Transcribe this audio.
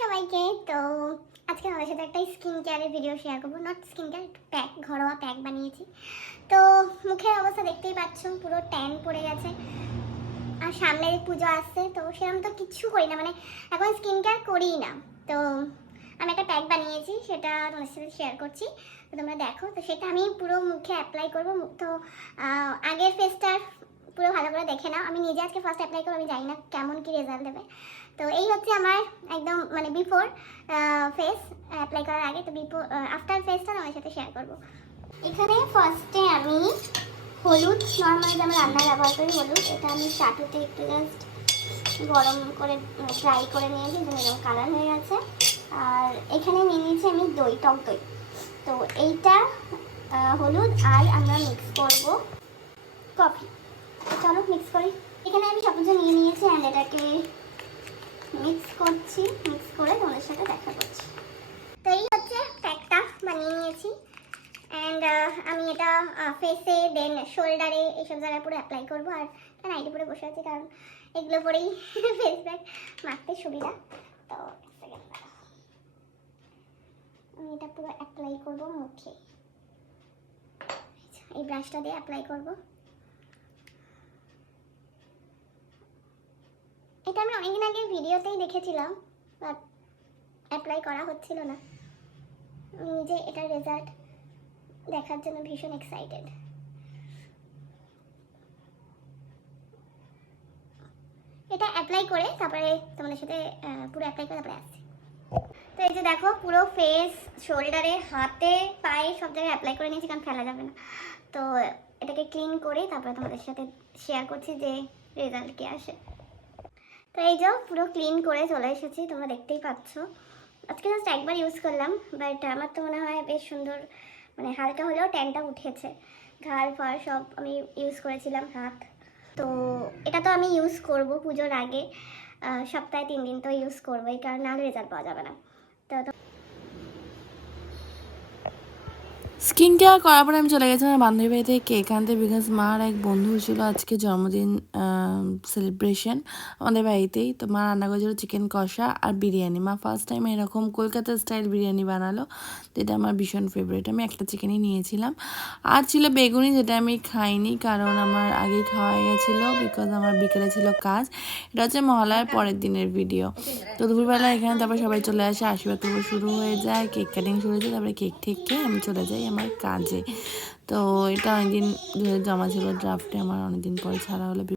সবাইকে। তো আজকে আমাদের সাথে একটা স্কিন কেয়ারের ভিডিও শেয়ার করবো। নট স্কিন কেয়ার, প্যাক, ঘরোয়া প্যাক বানিয়েছি। তো মুখের অবস্থা দেখতেই পাচ্ছ, পুরো ট্যান পড়ে গেছে। আর সামনে পুজো আসছে, তো সেরকম তো কিচ্ছু করি না, মানে এখন স্কিন কেয়ার করিই না। তো আমি একটা প্যাক বানিয়েছি, সেটা তোমাদের সাথে শেয়ার করছি, তো তোমরা দেখো। তো সেটা আমি পুরো মুখে অ্যাপ্লাই করবো। তো আগের ফেসটার পুরো ভালো করে দেখে নাও। আমি নিজে আজকে ফার্স্ট অ্যাপ্লাই করবো, আমি জানি না কেমন কি রেজাল্ট দেবে। তো এই হচ্ছে আমার একদম মানে বিফোর ফেস অ্যাপ্লাই করার আগে। তো বিফোর আফটার ফেসটা তোমার সাথে শেয়ার করবো। এখানে ফার্স্টে আমি হলুদ, নর্মালি আমরা রান্নায় ব্যবহার করি হলুদ, এটা আমি চাটুতে একটু জাস্ট গরম করে ফ্রাই করে নিয়েছি, যেরকম কালার হয়ে গেছে। আর এখানে নিয়ে নিয়েছি আমি দই, টক দই। তো এইটা হলুদ, আর আমরা মিক্স করব কফি। চলো মিক্স করি। এখানে আমি সব কিছু নিয়ে নিয়েছি অ্যান্ড এটাকে মিক্স করছি। মিক্স করে তোমাদের সাথে দেখা করছি। তো এই হচ্ছে প্যাকটা বানিয়ে নিয়েছি। অ্যান্ড আমি এটা ফেসে, দেন শোল্ডারে, এইসব জায়গায় পুরো অ্যাপ্লাই করবো। আর নাইটি পরে বসে আছি, কারণ এগুলো পরেই ফেস প্যাক মাখতে সুবিধা। তো আমি এটা পুরো অ্যাপ্লাই করবো মুখে। এই ব্রাশটা দিয়ে অ্যাপ্লাই করবো। এটা আমি অনেকদিন আগে ভিডিওতেই দেখেছিলাম, বাট অ্যাপ্লাই করা হচ্ছিল না। আমি নিজে এটার রেজাল্ট দেখার জন্য ভীষণ এক্সাইটেড। এটা অ্যাপ্লাই করে তারপরে তোমাদের সাথে পুরো অ্যাপ্লাই করে তারপরে আসছি। তো এই যে দেখো, পুরো ফেস, শোল্ডারে, হাতে, পায়ে সব জায়গায় অ্যাপ্লাই করে নিয়েছি, কারণ ফেলা যাবে না। তো এটাকে ক্লিন করে তারপরে তোমাদের সাথে শেয়ার করছি যে রেজাল্ট কি আসে। তো এই যে পুরো ক্লিন করে চলে এসেছি, তোমরা দেখতেই পাচ্ছ। আজকে জাস্ট একবার ইউজ করলাম, বাট আমার তো মনে হয় বেশ সুন্দর, মানে হালকা হলেও ট্যানটা উঠেছে। ঘাড় ফাড় সব আমি ইউজ করেছিলাম, হাত। তো এটা তো আমি ইউজ করব পুজোর আগে, সপ্তাহে 3 দিন তো ইউজ করবো, এই কারণে নাহলে রেজাল্ট পাওয়া যাবে না। তো স্কিন কেয়ার করার পরে আমি চলে গেছিলাম আমার বান্ধবী বাড়িতে কেক আনতে, বিকজ মার এক বন্ধু ছিল আজকে জন্মদিন সেলিব্রেশন আমাদের বাড়িতেই। তো মা রান্না করেছিল চিকেন কষা আর বিরিয়ানি। মা ফার্স্ট টাইম এরকম কলকাতা স্টাইল বিরিয়ানি বানালো, যেটা আমার ভীষণ ফেভারিট। আমি একটা চিকেনই নিয়েছিলাম। আর ছিল বেগুনি, যেটা আমি খাইনি কারণ আমার আগেই খাওয়া হয়ে গেছিলো, বিকজ আমার বিকেলে ছিল কাজ। এটা হচ্ছে মহালয়ার পরের দিনের ভিডিও। তো দুপুরবেলা এখানে তারপর সবাই চলে আসে, আশীর্বাদ করবো শুরু হয়ে যায়, কেক কাটিং শুরু হয়ে যায়, তারপরে কেক ঠেক খেয়ে আমি চলে যাই আমার কাজে। তো এটা অনেকদিন ধরে জমা ছিল ড্রাফটে, আমার অনেকদিন পরে ছাড়া হলো।